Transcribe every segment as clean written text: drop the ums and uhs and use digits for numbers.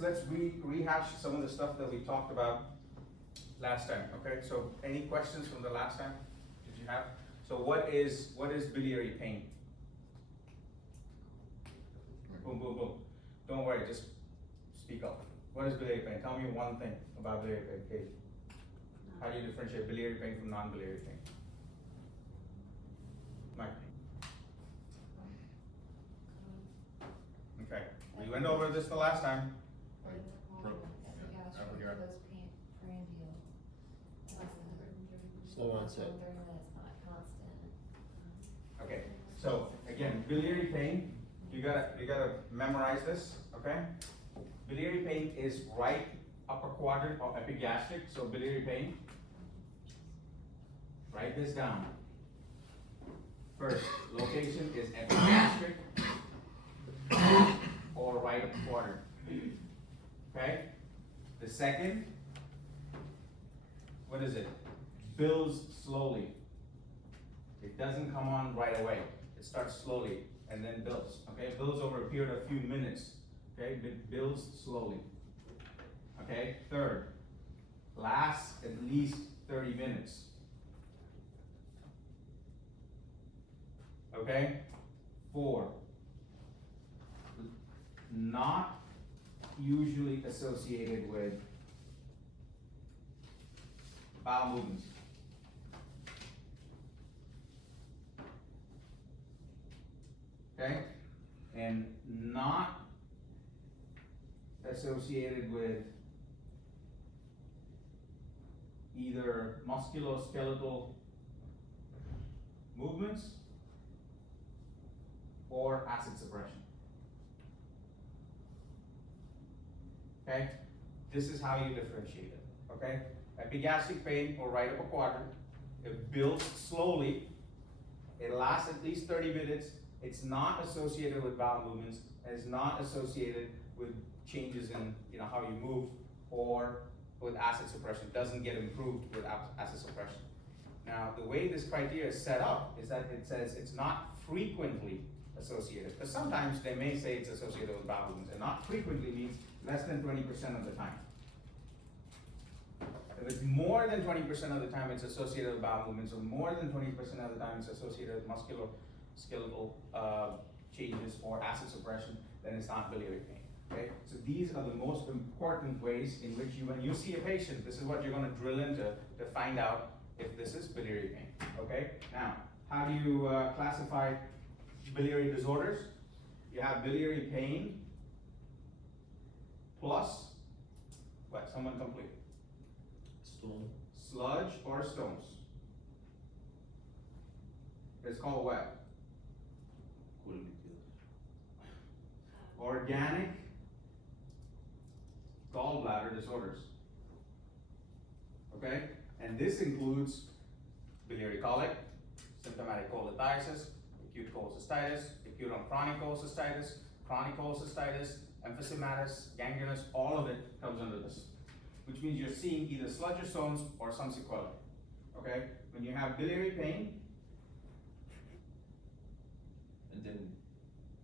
let's rehash some of the stuff that we talked about last time. Okay, so any questions from the last time? Did you have? So what is biliary pain? Boom, boom, boom. Don't worry, just speak up. What is biliary pain? Tell me one thing about biliary pain, Kate. How do you differentiate biliary pain from non-biliary pain? Mike. Okay, we went over this the last time. Slow onset. Okay, so again, biliary pain, you gotta memorize this, okay? Biliary pain is right upper quadrant or epigastric, so biliary pain. Write this down. First, location is epigastric or right upper quadrant. Okay? The second, what is it? Builds slowly. It doesn't come on right away. It starts slowly and then builds. Okay? It builds over a period of a few minutes. Okay? It builds slowly. Okay? Third, lasts at least 30 minutes. Okay? 4, not usually associated with bowel movements. Okay? And not associated with either musculoskeletal movements or acid suppression. Okay? This is how you differentiate it. Okay? Epigastric pain or right upper quadrant. It builds slowly. It lasts at least 30 minutes. It's not associated with bowel movements, and it's not associated with changes in how you move or with acid suppression. It doesn't get improved with acid suppression. Now, the way this criteria is set up is that it says it's not frequently associated. Because sometimes they may say it's associated with bowel movements, and not frequently means less than 20% of the time. If it's more than 20% of the time, it's associated with bowel movements, or more than 20% of the time, it's associated with musculoskeletal changes or acid suppression, then it's not biliary pain. Okay? So these are the most important ways in which when you see a patient, this is what you're going to drill into to find out if this is biliary pain. Okay? Now, how do you classify biliary disorders? You have biliary pain plus what? Someone complete. Stone. Sludge or stones. It's called what? Organic gallbladder disorders. Okay? And this includes biliary colic, symptomatic cholecystitis, acute cholecystitis, acute on chronic cholecystitis, emphysematous, gangrenous, all of it comes under this. Which means you're seeing either sludge or stones or some sequelae. Okay? When you have biliary pain, And then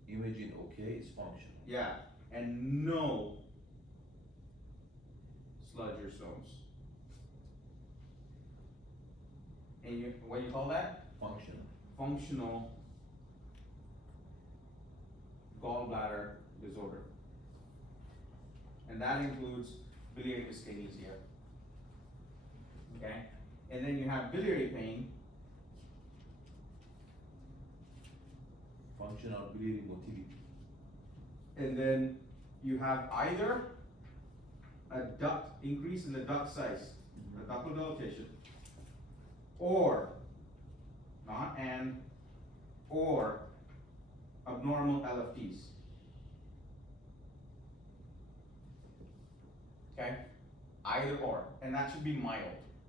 imaging okay is functional. yeah, and no sludge or stones. And you, what do you call that? Functional. Functional gallbladder disorder. And that includes biliary dyskinesia. Okay? And then you have biliary pain. Functional biliary motility. And then you have either a duct, increase in the duct size, the ductal dilatation, or, not and, or abnormal LFTs. Okay? Either or. And that should be mild,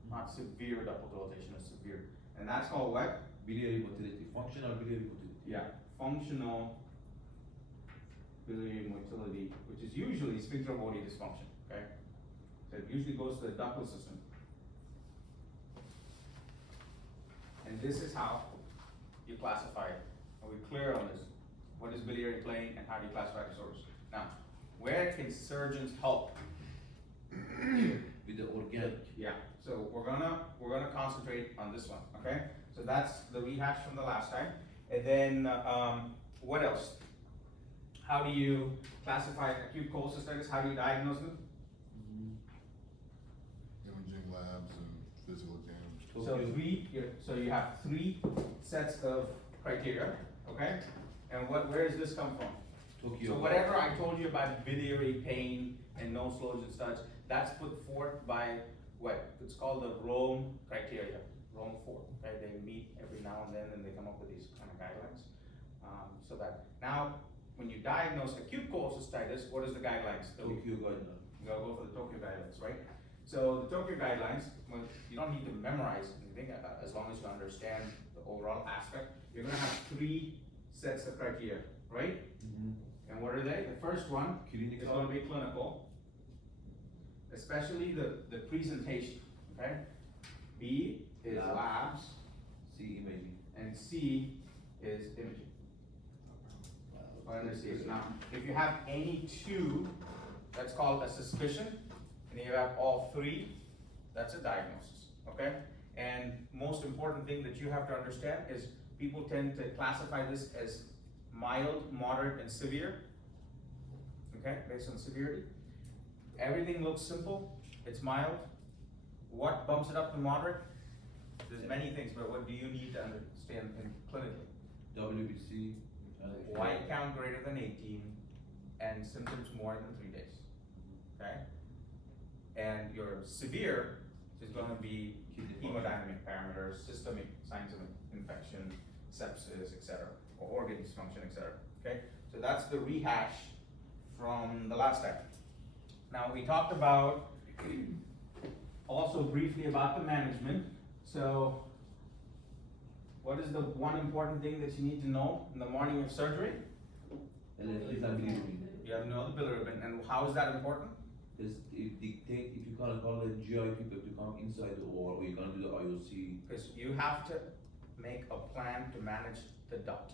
not severe ductal dilatation, it's severe. And that's called what? Biliary motility. Functional biliary motility. Yeah, functional biliary motility, which is usually sphincter body dysfunction, okay? So it usually goes to the ductal system. And this is how you classify it. Are we clear on this? What is biliary pain and how do you classify disorders? Now, Where can surgeons help? With the organic. Yeah, so we're gonna concentrate on this one, okay? So that's the rehash from the last time. And then, what else? How do you classify acute cholecystitis? How do you diagnose it? Imaging labs and physical exams. So you have 3 sets of criteria, okay? And where does this come from? Tokyo. So whatever I told you about biliary pain and no sludge and such, that's put forth by what? It's called the Rome criteria, Rome 4, okay? They meet every now and then and they come up with these kind of guidelines. So that, now, when you diagnose acute cholecystitis, what is the guidelines? Tokyo guideline. You gotta go for the Tokyo guidelines, right? So the Tokyo guidelines, well, you don't need to memorize anything, as long as you understand the overall aspect. You're gonna have 3 sets of criteria, right? And what are they? The first one is gonna be clinical, especially the presentation, okay? B is labs, C imaging. and C is imaging. Now, if you have any 2, that's called a suspicion, and you have all 3, that's a diagnosis, okay? And most important thing that you have to understand is people tend to classify this as mild, moderate, and severe, okay, based on severity. Everything looks simple, it's mild. What bumps it up to moderate? There's many things, but what do you need to understand clinically? WBC. White count greater than 18, and symptoms more than 3 days, okay? And your severe is gonna be hemodynamic parameters, systemic signs of infection, sepsis, etc., or organ dysfunction, etc., okay? So that's the rehash from the last time. Now, we talked about, also briefly about the management. So, what is the one important thing that you need to know in the morning of surgery? LFTs and bilirubin. You have to know the bilirubin, and how is that important? Because it dictate if you call the GI people to come inside the OR, or you're gonna do the IOC. Because you have to make a plan to manage the duct,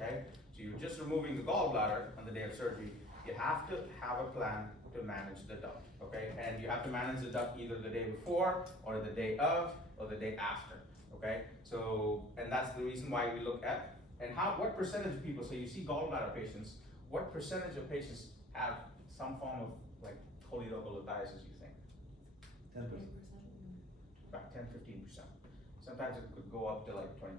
okay? So you're just removing the gallbladder on the day of surgery. You have to have a plan to manage the duct, okay? And you have to manage the duct either the day before, or the day of, or the day after, okay? So, and that's the reason why we look at, and what percentage of people, so you see gallbladder patients, what percentage of patients have some form of like choledocholithiasis, you think? 10%. About 10–15%. Sometimes it could go up to like 20%.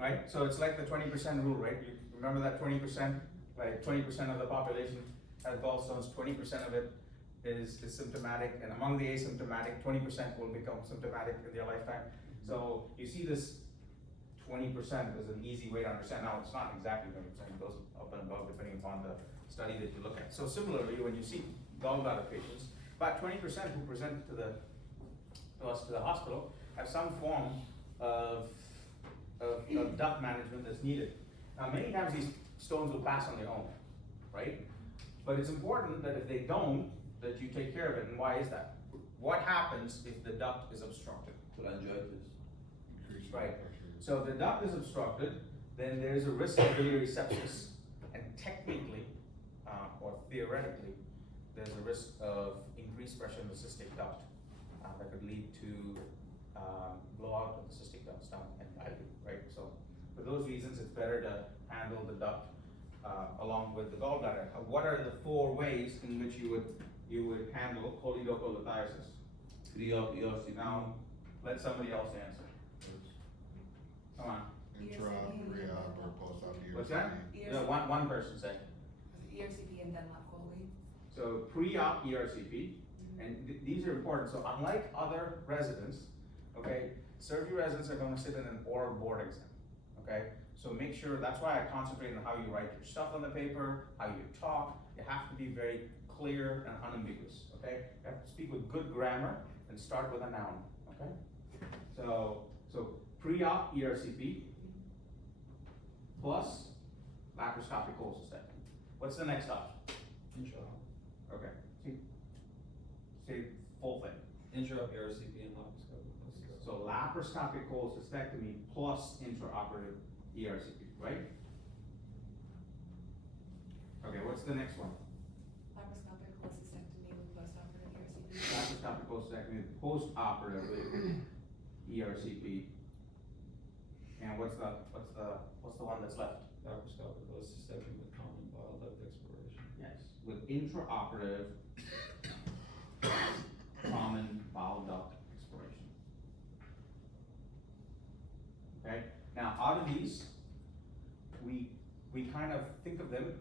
Right? So it's like the 20% rule, right? You remember that 20%? Like 20% of the population has gallstones, 20% of it is symptomatic, and among the asymptomatic, 20% will become symptomatic in their lifetime. So you see this 20% is an easy way to understand. Now, it's not exactly 20%, it goes up and above depending upon the study that you look at. So similarly, when you see gallbladder patients, about 20% who present to the hospital have some form of duct management that's needed. Now, many times these stones will pass on their own, right? But it's important that if they don't, that you take care of it. And why is that? What happens if the duct is obstructed? Cholangitis. Right. So if the duct is obstructed, then there's a risk of biliary sepsis, and technically, or theoretically, there's a risk of increased pressure in the cystic duct that could lead to blowout of the cystic ducts down and dilate, right? So for those reasons, it's better to handle the duct along with the gallbladder. What are the 4 ways in which you would handle choledocholithiasis? Pre-op ERCP. Now, let somebody else answer. Come on. Intra-op, re-op, or post-op ERCP. What's that? No, one person say. ERCP and then lap Foley. So pre-op ERCP, and these are important. So unlike other residents, okay, surgery residents are going to sit in an oral board exam, okay? So make sure, that's why I concentrate on how you write your stuff on the paper, how you talk. You have to be very clear and unambiguous, okay? You have to speak with good grammar and start with a noun, okay? So pre-op ERCP plus laparoscopic cholecystectomy. What's the next option? Intra-op. Okay, say full thing. Intra-op ERCP and laparoscopic. So laparoscopic cholecystectomy plus intraoperative ERCP, right? Okay, what's the next one? cholecystectomy post-operatively with ERCP. And what's the one that's left? Laparoscopic cholecystectomy with common bile duct exploration. Yes, with intraoperative common bowel duct exploration. Okay, now out of these, we kind of think of them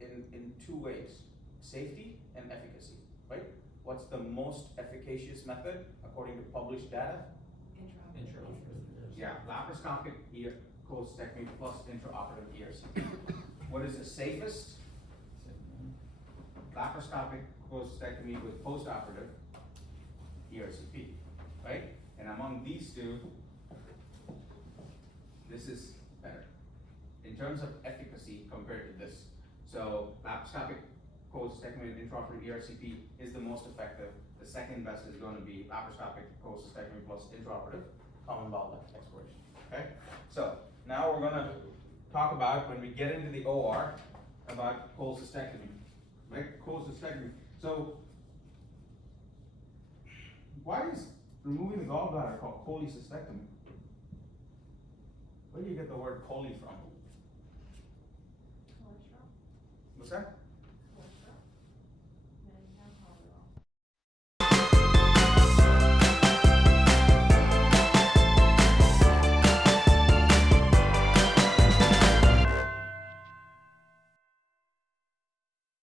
in two ways, safety and efficacy, right? What's the most efficacious method according to published data? Intraoperative. Yeah, laparoscopic cholecystectomy plus intraoperative ERCP. What is the safest? Laparoscopic cholecystectomy with postoperative ERCP, right? And among these two, this is better in terms of efficacy compared to this. So laparoscopic cholecystectomy with intraoperative ERCP is the most effective. The second best is going to be laparoscopic cholecystectomy plus intraoperative common bowel duct exploration. Okay. So now we're going to talk about when we get into the OR about cholecystectomy, right? Cholecystectomy. So why is removing the gallbladder called cholecystectomy? Where do you get the word chole from? Cholesterol. What's that?